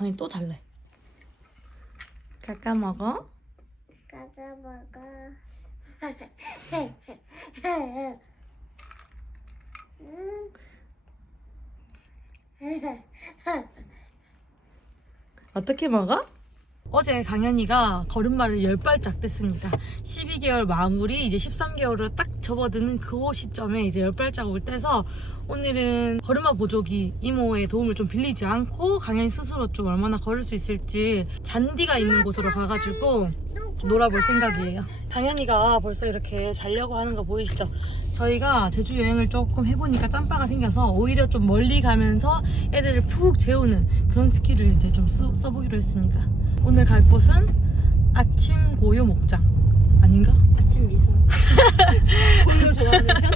강이 또 달래. 까까 먹어? 까까 먹어. 어떻게 먹어? 어제 강현이가 걸음마를 10발짝 뗐습니다. 12개월 마무리, 이제 13개월로 딱 접어드는 그 시점에 이제 10발짝을 떼서 오늘은 걸음마 보조기 이모의 도움을 좀 빌리지 않고 강현이 스스로 좀 얼마나 걸을 수 있을지 잔디가 있는 곳으로 가가지고 놀아볼 생각이에요. 강현이가 벌써 이렇게 자려고 하는 거 보이시죠? 저희가 제주 여행을 조금 해보니까 짬바가 생겨서 오히려 좀 멀리 가면서 애들을 푹 재우는 그런 스킬을 이제 좀 써보기로 했습니다. 오늘 갈 곳은 아침 고요 목장 아닌가? 아침 미소. 고요 좋아하는 편?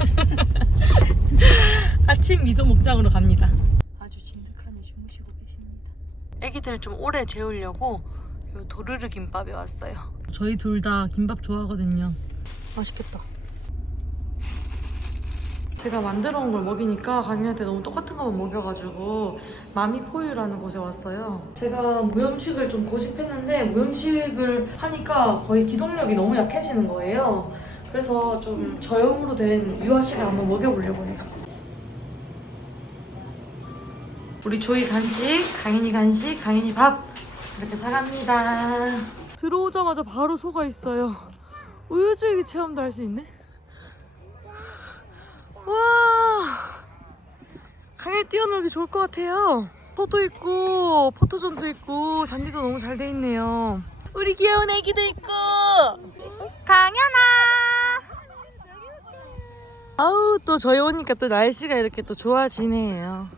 아침 미소 목장으로 갑니다. 아주 진득하니 주무시고 계십니다. 애기들 좀 오래 재우려고 요 도르르 김밥에 왔어요. 저희 둘 다 김밥 좋아하거든요. 맛있겠다. 제가 만들어 온 걸 먹이니까 강민한테 너무 똑같은 것만 먹여가지고 마미포유라는 곳에 왔어요. 제가 무염식을 좀 고집했는데 무염식을 하니까 거의 기동력이 너무 약해지는 거예요. 그래서 좀 저염으로 된 유아식을 한번 먹여보려고 해요. 우리 조이 간식, 강인이 간식, 강인이 밥 이렇게 사갑니다. 들어오자마자 바로 소가 있어요. 우유주의기 체험도 할 수 있네. 와, 강에 뛰어놀기 좋을 것 같아요. 소도 있고 포토존도 있고 잔디도 너무 잘 돼 있네요. 우리 귀여운 애기도 있고 강연아. 아우, 또 저희 오니까 또 날씨가 이렇게 또 좋아지네요.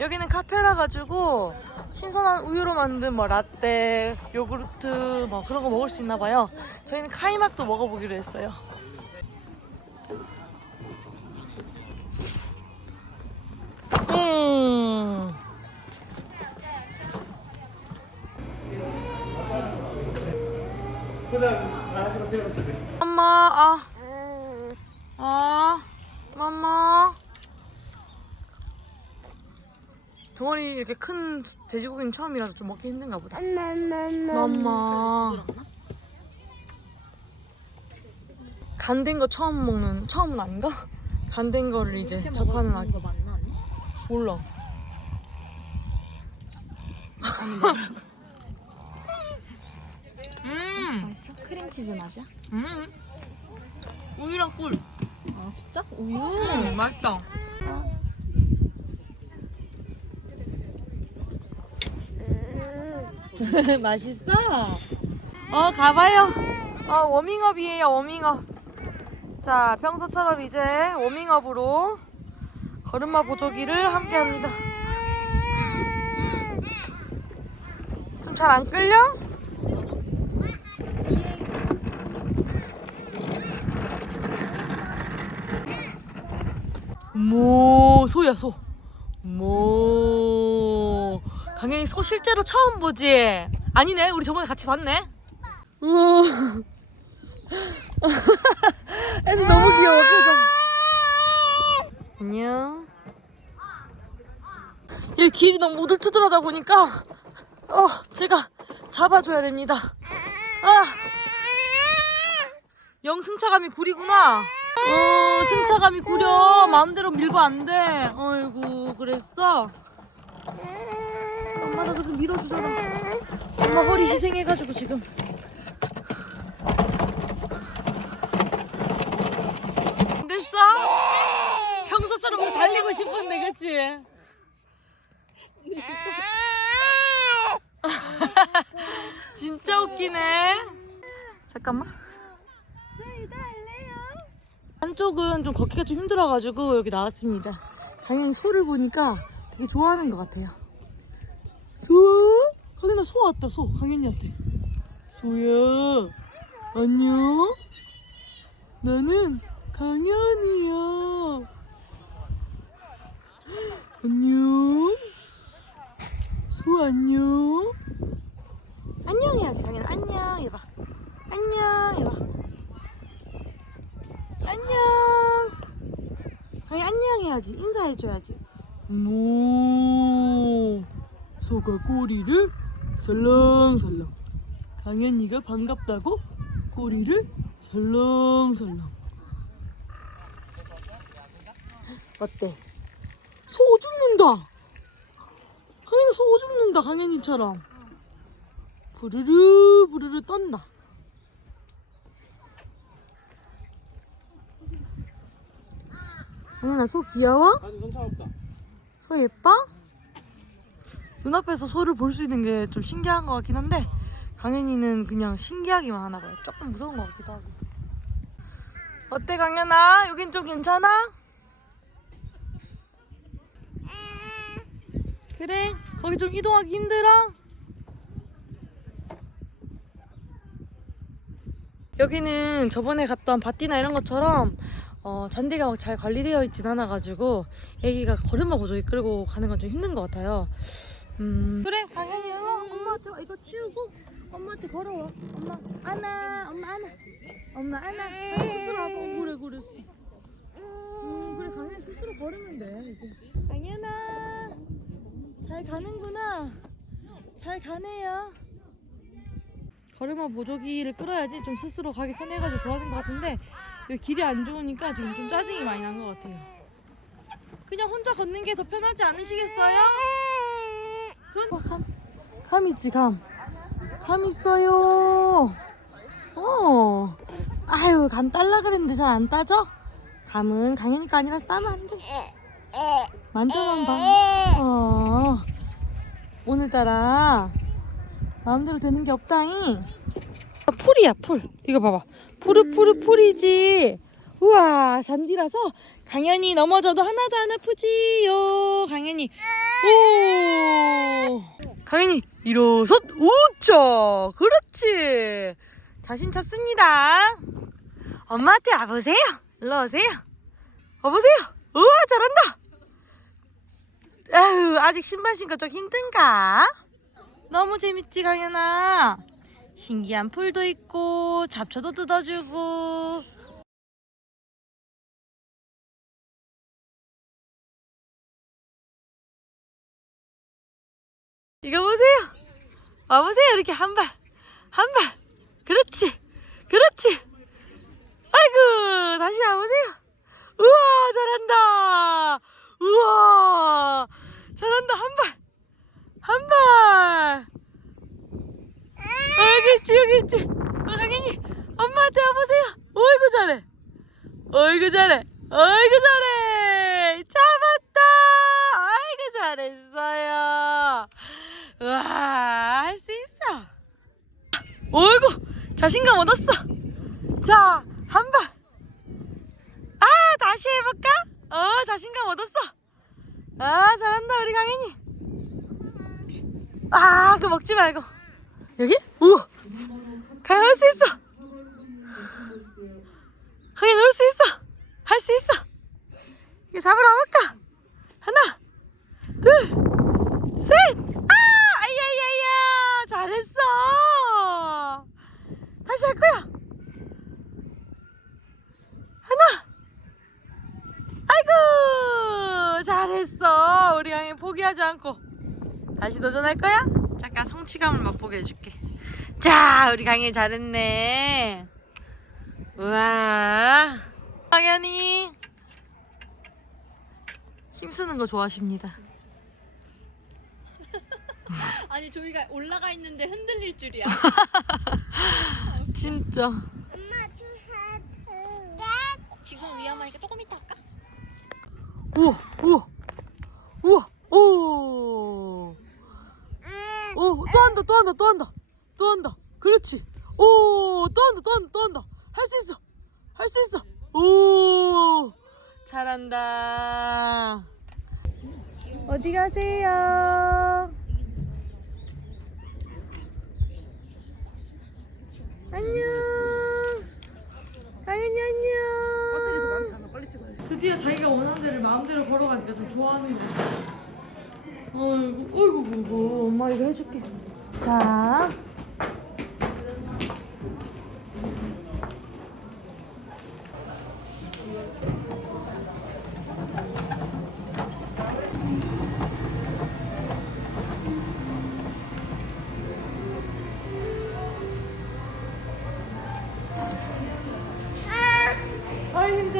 여기는 카페라 가지고 신선한 우유로 만든 뭐 라떼, 요구르트 뭐 그런 거 먹을 수 있나 봐요. 저희는 카이막도 먹어보기로 했어요. 엄마, 맘마. 덩어리 이렇게 큰 돼지고기는 처음이라서 좀 먹기 힘든가 보다. 맘마. 간된 거 처음은 아닌가? 간된 거를 이제 접하는 아기. 거 맞나? 몰라. 맛있어? 크림치즈 맛이야? 우유랑 꿀. 아 진짜? 우유? 맛있다. 맛있어? 가봐요. 워밍업이에요, 워밍업. 자, 평소처럼 이제 워밍업으로 걸음마 보조기를 함께 합니다. 좀 잘 안 끌려? 소야, 소. 강현이 소 실제로 처음 보지? 아니네, 우리 저번에 같이 봤네. 우와. 애는 너무 귀여워, 표정. 안녕. 이 길이 너무 우들투들하다 보니까 제가 잡아줘야 됩니다. 영승차감이 구리구나. 승차감이 구려. 마음대로 밀고 안 돼. 어이구, 그랬어? 엄마가 그래도 밀어주잖아. 엄마 허리 희생해가지고 지금. 됐어? 평소처럼 달리고 싶은데, 그치? 진짜 웃기네. 잠깐만. 한쪽은 좀 걷기가 좀 힘들어가지고 여기 나왔습니다. 당연히 소를 보니까 되게 좋아하는 것 같아요. 소? 강현아, 소 왔다. 소 강현이한테. 소야, 안녕. 나는 강현이야. 안녕. 소 안녕. 안녕 해야지. 강현아 안녕 해봐. 안녕 해봐. 안녕. 강현 안녕 해야지. 인사해줘야지. 소가 꼬리를 설렁설렁. 강현이가 반갑다고 꼬리를 설렁설렁. 어때? 소 줍는다. 강현이 소 줍는다. 강현이처럼. 부르르 부르르 떤다. 강현아 소 귀여워? 아니 손 차갑다. 소 예뻐? 눈앞에서 소를 볼 수 있는 게 좀 신기한 것 같긴 한데 강현이는 그냥 신기하기만 하나 봐요. 조금 무서운 것 같기도 하고. 어때 강현아? 여긴 좀 괜찮아? 그래? 거기 좀 이동하기 힘들어? 여기는 저번에 갔던 밭이나 이런 것처럼 잔디가 막 잘 관리되어 있진 않아가지고 애기가 걸음마 보조기 끌고 가는 건 좀 힘든 것 같아요. 그래 강현이 엄마한테 이거 치우고 엄마한테 걸어와. 엄마 안아. 엄마 안아. 스스로 와봐. 그래 그래 강현이 스스로 걸으면 돼 이제. 강현아 잘 가는구나. 잘 가네요. 걸음마 보조기를 끌어야지 좀 스스로 가기 편해가지고 좋아하는 것 같은데 여기 길이 안 좋으니까 지금 좀 짜증이 많이 난 것 같아요. 그냥 혼자 걷는 게 더 편하지 않으시겠어요? 감 있지 감 있어요. 아유 감 딸라 그랬는데 잘 안 따져? 감은 강현이가 아니라서 따면 안 돼. 만져만 봐. 오늘따라 마음대로 되는 게 없다잉. 풀이야 풀. 이거 봐봐. 풀이지. 우와 잔디라서 강현이 넘어져도 하나도 안 아프지요. 강현이 오. 강현이 일어섰 우쳐. 그렇지. 자신 찼습니다. 엄마한테 와보세요. 일로 오세요. 와보세요. 우와 잘한다. 아유 아직 신발 신고 좀 힘든가? 너무 재밌지 강현아. 신기한 풀도 있고 잡초도 뜯어주고. 이거 보세요. 와보세요. 이렇게 한 발. 그렇지. 아이고 다시 와보세요. 우와 잘한다. 우와 잘한다. 한 발. 여기 있지. 강현이 엄마한테 와보세요. 어이구 잘해. 잡았다. 아이고 잘했어요. 우와 할 수 있어. 어이구 자신감 얻었어. 자 한 발. 다시 해볼까? 자신감 얻었어. 잘한다 우리 강현이. 그거 먹지 말고 여기? 강현 올 수 있어. 강현 올 수 있어. 할 수 있어. 이거 잡으러 와볼까? 하나 둘 셋. 아야야야 잘했어. 다시 할 거야. 하나. 아이고 잘했어. 우리 강현 포기하지 않고 다시 도전할 거야? 잠깐 성취감을 맛보게 해줄게. 자 우리 강현이 잘했네. 우와 강현이 힘쓰는 거 좋아하십니다. 아니 저희가 올라가 있는데 흔들릴 줄이야. 진짜. 엄마 지금 위험하니까 조금 이따 할까? 우와 또 한다. 그렇지. 또 한다. 할 수 있어. 오 잘한다. 어디 가세요? 안녕. 강현이 안녕. 드디어 자기가 원하는 데를 마음대로 걸어가니까 좀 좋아하는 거 같아. 어이구 엄마 이거 해줄게. 자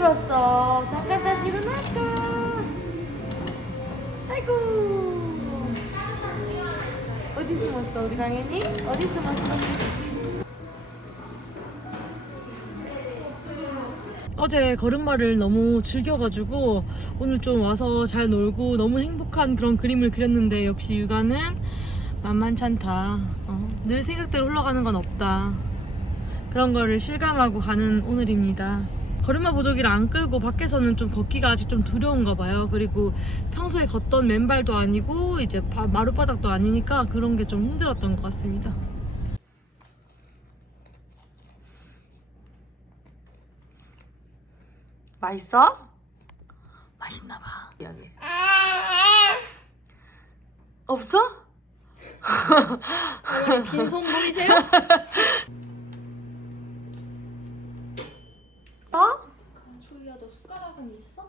들었어. 잠깐 다시 일어날까? 아이고. 어디 숨었어 우리 강현이? 어디 숨었어? 어제 걸음마를 너무 즐겨가지고 오늘 좀 와서 잘 놀고 너무 행복한 그런 그림을 그렸는데 역시 육아는 만만찮다. 늘 생각대로 흘러가는 건 없다. 그런 거를 실감하고 가는 오늘입니다. 걸음마 보조기를 안 끌고 밖에서는 좀 걷기가 아직 좀 두려운가 봐요. 그리고 평소에 걷던 맨발도 아니고 이제 마룻바닥도 아니니까 그런 게 좀 힘들었던 것 같습니다. 맛있어? 맛있나봐. 여기. 없어? 빈손 보이세요? 조이야, 너 숟가락은 있어?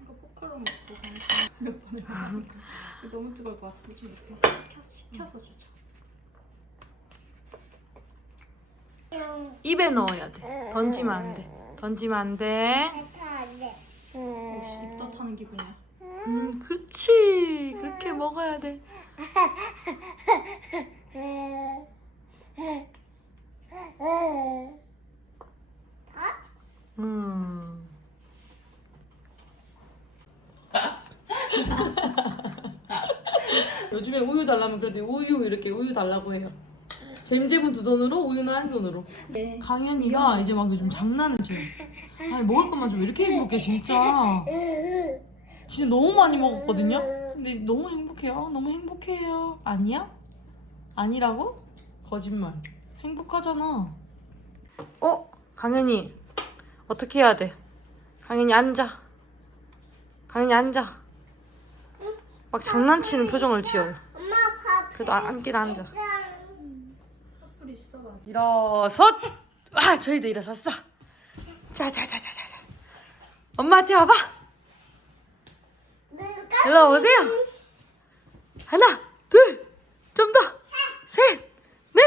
이거 포크로 먹고 간식 몇 번을 먹으니까 너무 뜨거울 것 같은데 좀 이렇게 해서 식혀서 주자. 입에 넣어야 돼. 던지면 안 돼. 던지면 안 돼. 혹시 입 떠타는 기분이야? 그치. 그렇게 먹어야 돼. 요즘에 우유 달라면 그래도 우유 이렇게 우유 달라고 해요. 잼잼은 두 손으로, 우유는 한 손으로. 네. 강현이가 이제 막 요즘 장난을 쳐요. 아니 먹을 것만 좀 이렇게 행복해 진짜. 진짜 너무 많이 먹었거든요. 근데 너무 행복해요. 너무 행복해요. 아니야? 아니라고? 거짓말. 행복하잖아. 강현이 어떻게 해야 돼? 강현이 앉아. 강현이 앉아. 막 장난치는 표정을 지어요. 그래도 앉긴 앉아. 술 있어봐. 일어섰! 저희도 일어섰어. 자자자자자자. 엄마한테 와봐. 일로 오세요. 하나, 둘, 좀 더, 셋, 넷.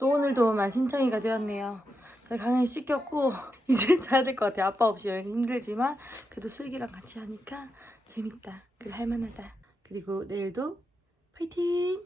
또 오늘도 만신창이가 되었네요. 강연히 씻겼고 이제 자야 될 것 같아요. 아빠 없이 여행 힘들지만 그래도 슬기랑 같이 하니까 재밌다. 그리고 할만하다. 그리고 내일도 파이팅!